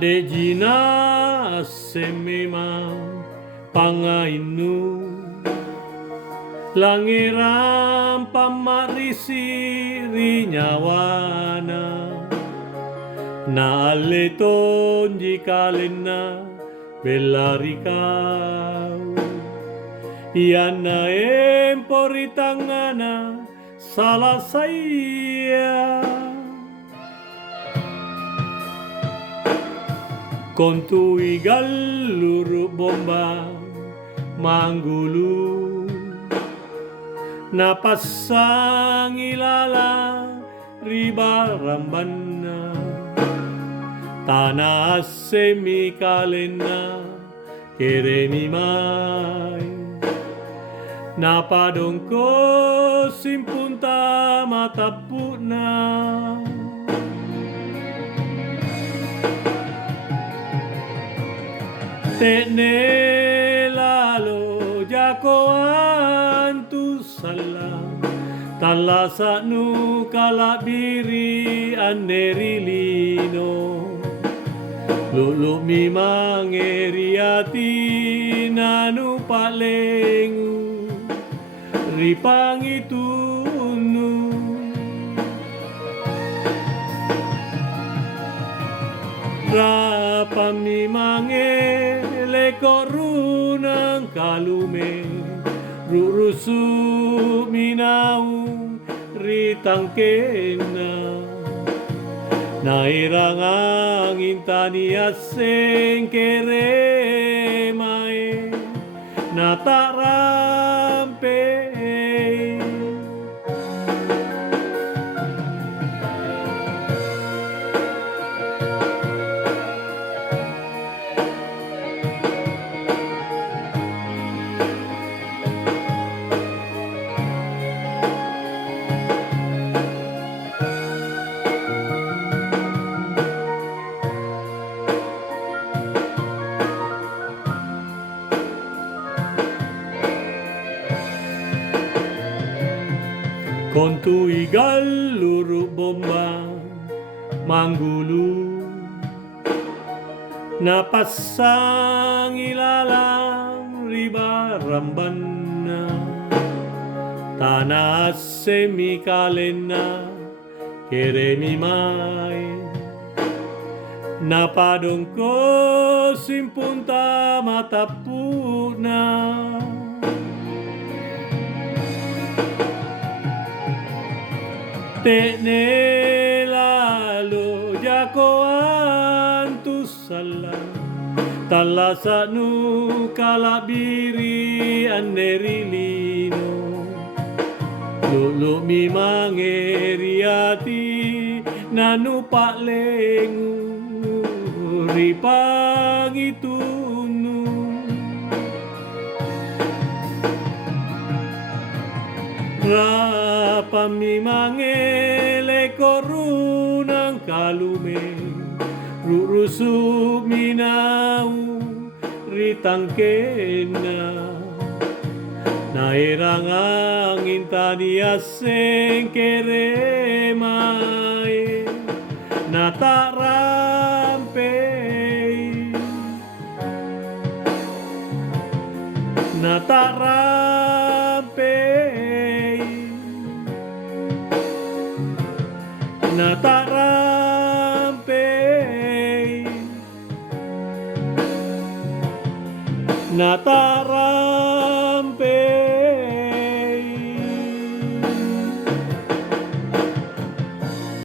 Ade jina semema pangainu langiram pamarisi rinyawana na aleton jikalena belarikau iana emporitangana salah saya kontui galuru bomba manggulu napasang ilala riba rambana tanah semi kalena kereni mai napadongko simpunta matapuna Tene lalo jakoan tu salah talasa nu kalabiri anerilino lulu mi mangeriati nanu palengu ripang itunu rapami mangele korunang kalume rurusu minau ritangkena nairang intani aseng kere mae natarampe kontui galuru bomba manggulu napasang ilalang riba rambana tanah semi kalena keremi mai napadongko simpunta matapuna Tene lalo jakoan tu salah talasa nu kalabiri anerilino lulu mi mangeriati nanu palengu ripang itunu rapami mangele korunang kalume rurusu minau ritangkena nairang intani aseng kere mai natarampe natarampe